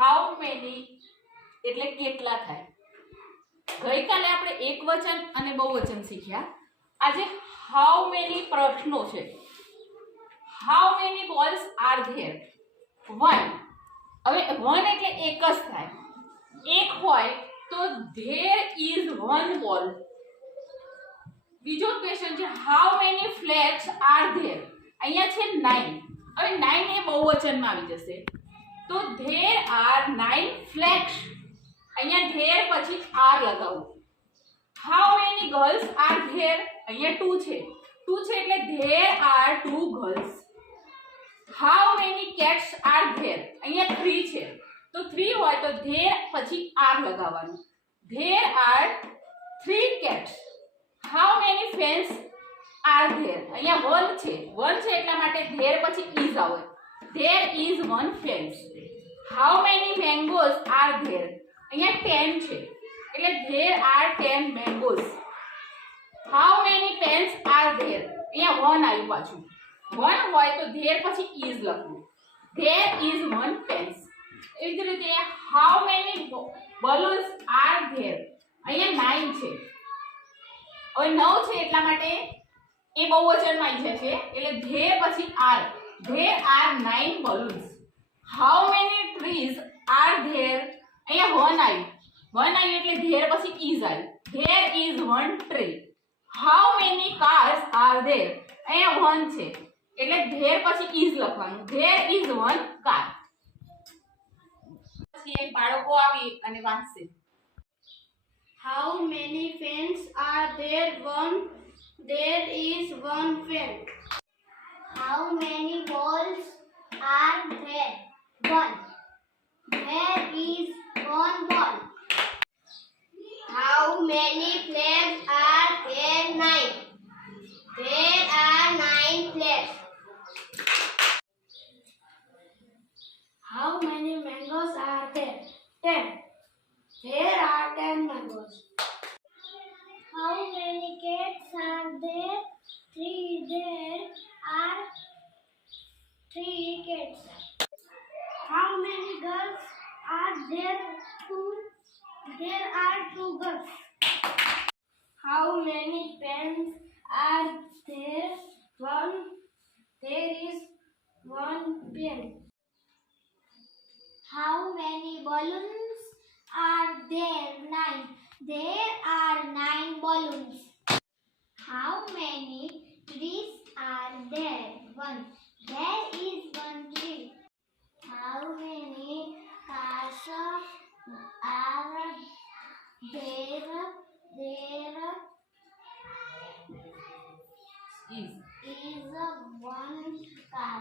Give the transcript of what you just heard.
How many એટલે કેટલા થાય. ગઈકાલે આપણે એકવચન અને બહુવચન શીખ્યા. આજે હાઉ મેની પ્રશ્નો છે. How many balls are there? 1. હવે 1 એટલે એક જ થાય. એક હોય તો ધેર ઇઝ 1 બોલ. બીજો ક્વેશ્ચન છે how many flags R there? અહીંયા છે 9. હવે 9 એ બહુવચનમાં આવી જશે તો ધેર આર 9 ફ્લેગ્સ. અહીંયા ધેર પછી આર લગાવું. How many girls are there? અહીંયા 2 છે. 2 છે એટલે there are 2 girls. How many cats are there? અહીંયા 3 છે તો 3 હોય તો ધેર પછી આર લગાવવાનું. There are 3 cats. How many fans R there? અહીંયા 1 છે. 1 છે એટલા માટે ધેર પછી ઇઝ આવે. There is 1 fans. How many mangoes are there? અહીંયા 10 છે એટલે there R 10 mangoes. How many Pence R there? અહીંયા 1 આવ્યું પાછું. 1 હોય તો ધેર પછી ઇઝ લખવું. There is 1 pens. એવી જ રીતે how many balloons are there? અહીંયા 9 છે. હવે 9 છે એટલા માટે એ બહુવચનમાં આવી જશે એટલે ધેર પછી are. There are 9 balloons. How many trees are there? અહીંયા 1 આવ્યું. 1 આવ્યું એટલે ધેર પછી ઇઝ આવ્યું. There is 1 tree. How many cars R there? અહીંયા 1 છે એટલે ધેર પછી ઇઝ લખવાનું. ધેર ઇઝ 1 કાર. પછી એક બાળકો આવી અને વાંચશે. How many fans are there? 1. There is 1 fan. How many balls are there? 1. There is 1 ball. How many flags are there? 9. There are 9 flags. How many mangoes are there? 10. There are 10 mangoes. How many cats are there? 3. There are 3 cats. How many girls are there? 2. There are 2 girls. How many pens are there? 1. There is 1 pen. How many balloons are there? 9. There are 9 balloons. How many trees are there? 1. There is 1 tree. How many cars are there? There is 1 car.